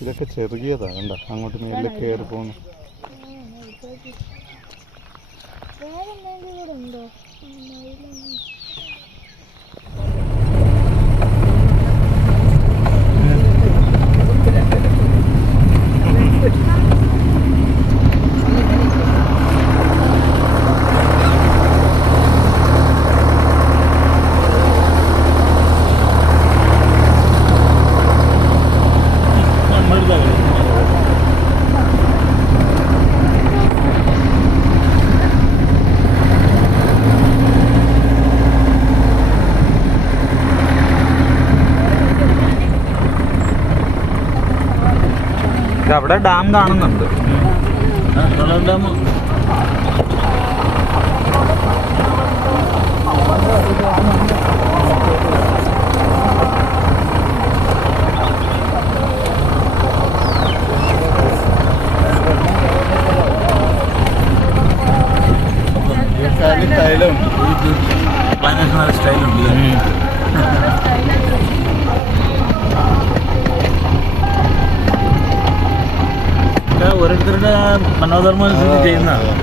ഇതൊക്കെ ചെറിയതാ കണ്ട അങ്ങോട്ട് മേളിൽ കയറി പോകുന്നു. അവിടെ ഡാം കാണുന്നുണ്ട്. ഡാം സ്റ്റൈലുണ്ട്. ഓരോരുത്തരുടെ മനോധർമ്മം അനുസരിച്ച് ചെയ്യുന്നതാണ്.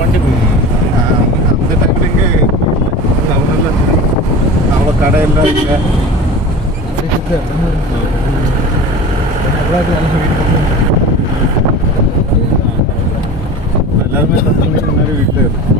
வண்டி அந்த டைம்ல இங்கே டவுனெல்லாம் அவ்வளோ கடையெல்லாம் இல்லை. எல்லாருமே 10 மணிக்கு முன்னாடி வீட்டில் இருக்கும்.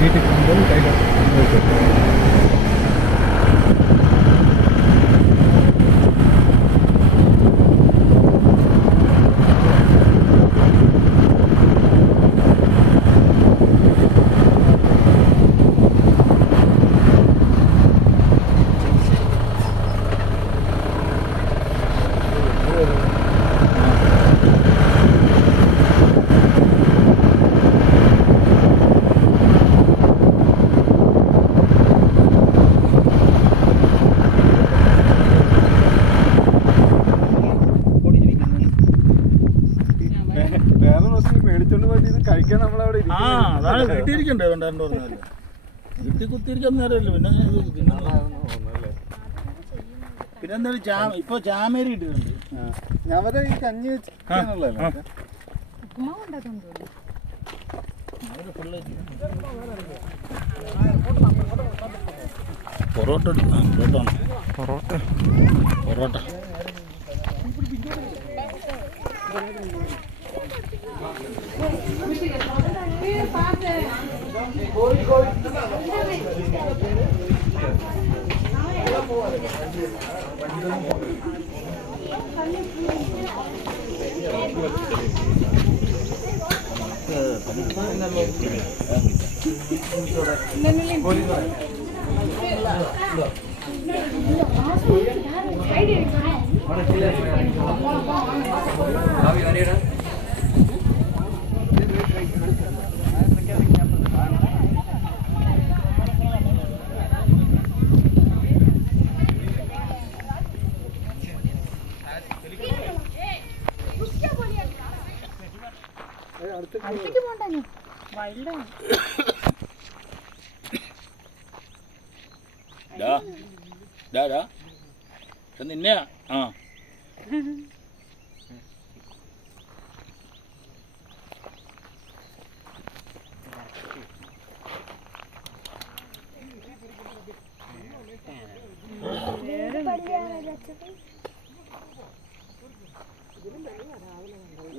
வீட்டுக்கு வந்து கையில் കഴിക്കാൻ നമ്മളവിടെ അതാണ് വീട്ടിൽ ഇരിക്കണ്ടേ വേണ്ടാന്ന് പറഞ്ഞാൽ വീട്ടിൽ കുത്തിയിരിക്കാൻ നേരമല്ലോ. പിന്നെ എന്തായാലും ഇപ്പൊ ജാമേരി ഇട്ടിട്ടുണ്ട്. ഞാൻ വരെ ഈ കഞ്ഞി വെച്ചിട്ടുള്ളതല്ലേ പൊറോട്ട പൊറോട്ട നിന്നെയാ. ആ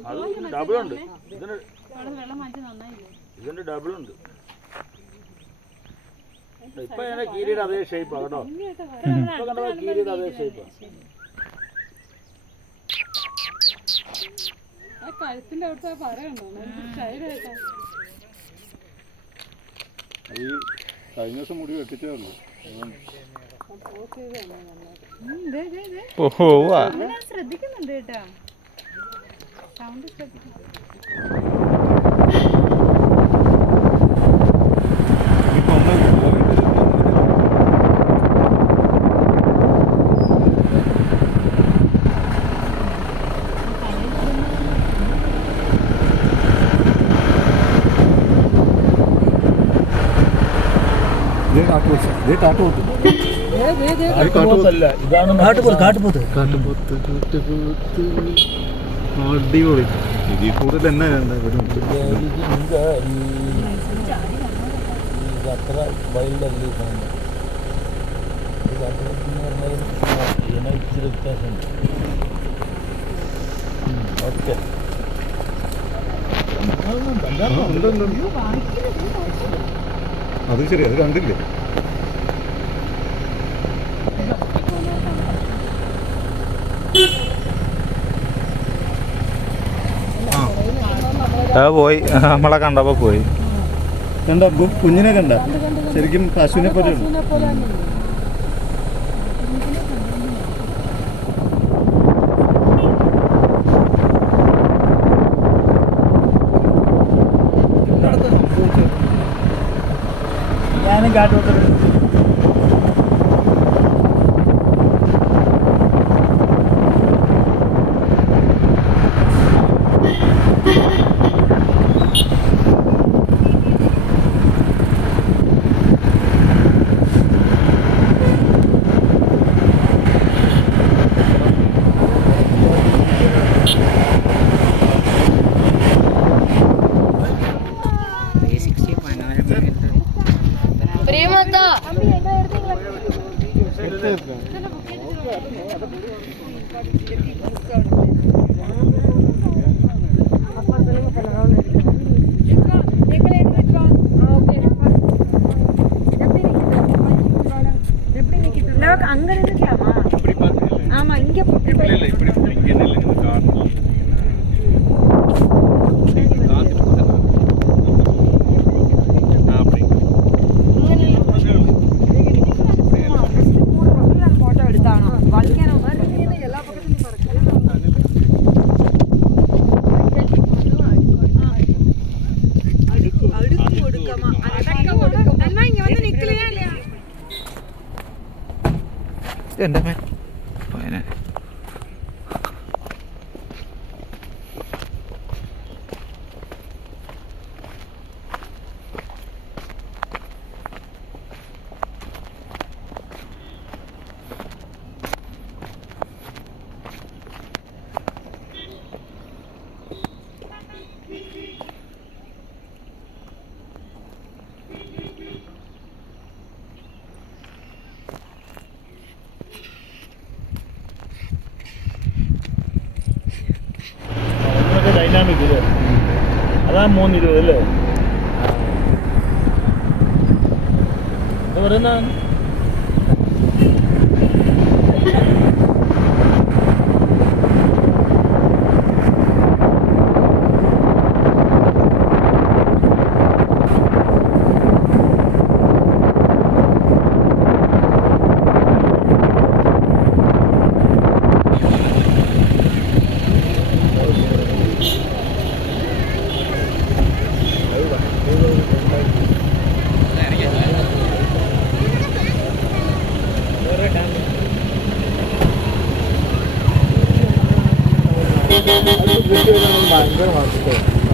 അത് ഡബിളുണ്ട്. ഇതിന്റെ ഡബിളുണ്ട്. ഇപ്പൊ ഞാൻ കീരിയുടെ അതേ ഷേപ്പാ കേട്ടോ. ഇപ്പൊ കണ്ടോ കീരിയുടെ അതേ ഷേപ്പാ. കഴുത്തിന്റെ അവിടുത്തെ പറയണോ സ്റ്റൈലായിട്ടാ. ഈ കഴിഞ്ഞ ദിവസം മുടി വെട്ടിച്ചേ ഉള്ളൂ. ശ്രദ്ധിക്കുന്നുണ്ട് കേട്ടാ. സൗണ്ട് ശ്രദ്ധിക്കുന്നു. അടിപൊളി. ഇതിൽ കൂടുതൽ എന്നാ അത്ര വൈൽഡല്ല ഈ സാധനം. ഇച്ചിരി വ്യത്യാസമുണ്ട്. ഓക്കെ അത് ശരി, അത് കണ്ടില്ലേ? പോയി നമ്മളെ കണ്ടപ്പോ പോയി. കണ്ട കുഞ്ഞിനെ കണ്ട ശരിക്കും പശുവിനെ പോലെ ഞാനും കാട്ടുപോത്ത് அங்க நின்னுக்கலாமா? ஆமா, இங்க போட்டோ எடுத்தானோ வலிக்கான மாதிரி எல்லா பக்கத்துலயும் அடுக்கு ஒடுக்கமா நன்மா இங்க வந்து நிக்கலையா இல்லையா? എൻ്റെ മേ പയനെ ഡൈനാമിക് ഇത് അതാ 320 അല്ലേ എന്താ പറയുന്ന ഭയങ്കര മാർക്കറ്റ്